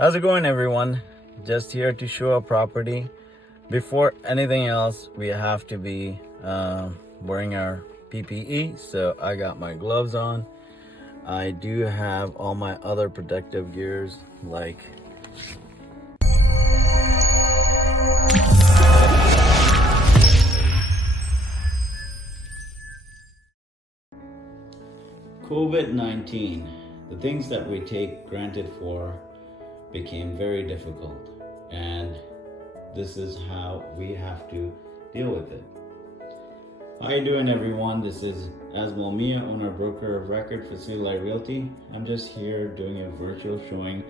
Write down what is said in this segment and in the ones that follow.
How's it going, everyone? Just here to show a property. Before anything else, we have to be wearing our PPE. So I got my gloves on. I do have all my other protective gears like COVID-19. The things that we take granted for became very difficult, and this is how we have to deal with it. How you doing, everyone? This is Azmol Miah, owner broker of record for Citylite Realty. I'm just here doing a virtual showing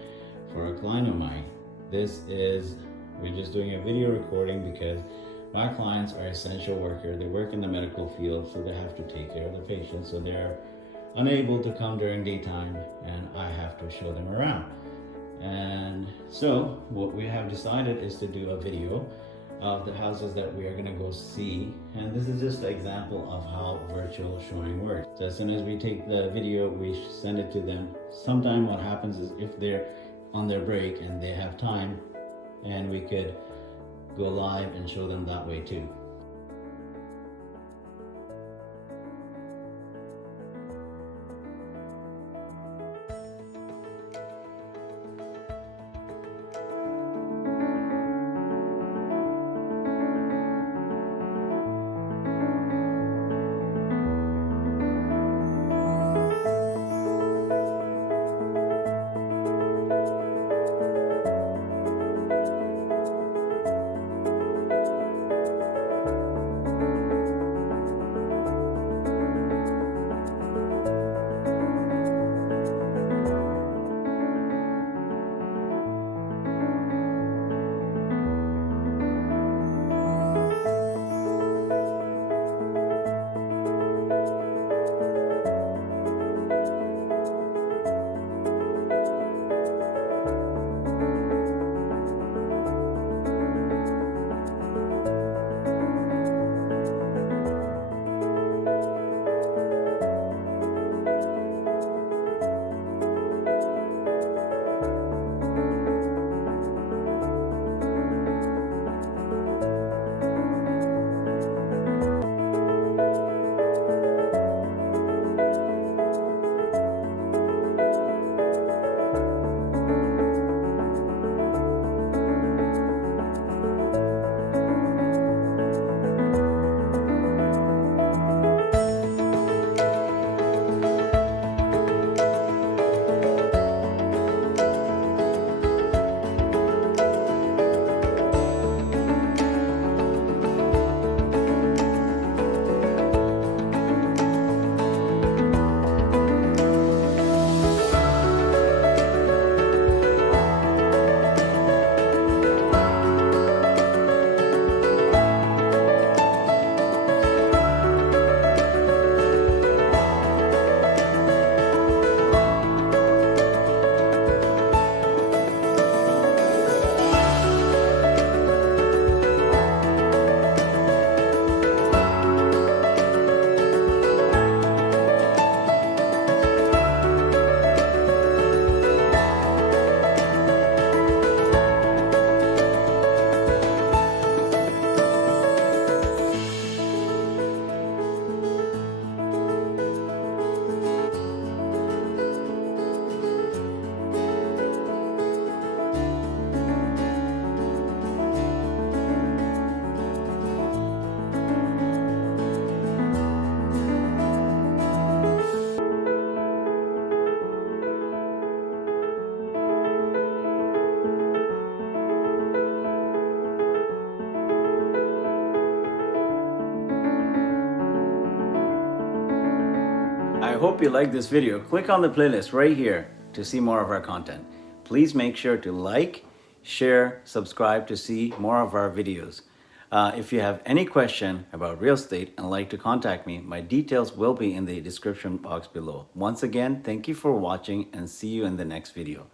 for a client of mine. We're just doing a video recording because my clients are essential workers. They work in the medical field, so they have to take care of the patients, so they're unable to come during daytime, and I have to show them around. And so what we have decided is to do a video of the houses that we are going to go see, and this is just an example of how virtual showing works. So as soon as we take the video, we send it to them. Sometimes what happens is if they're on their break and they have time, and we could go live and show them that way too. I hope you like this video. Click on the playlist right here to see more of our content. Please make sure to like, share, subscribe to see more of our videos. If you have any question about real estate and like to contact me, my details will be in the description box below. Once again, thank you for watching and see you in the next video.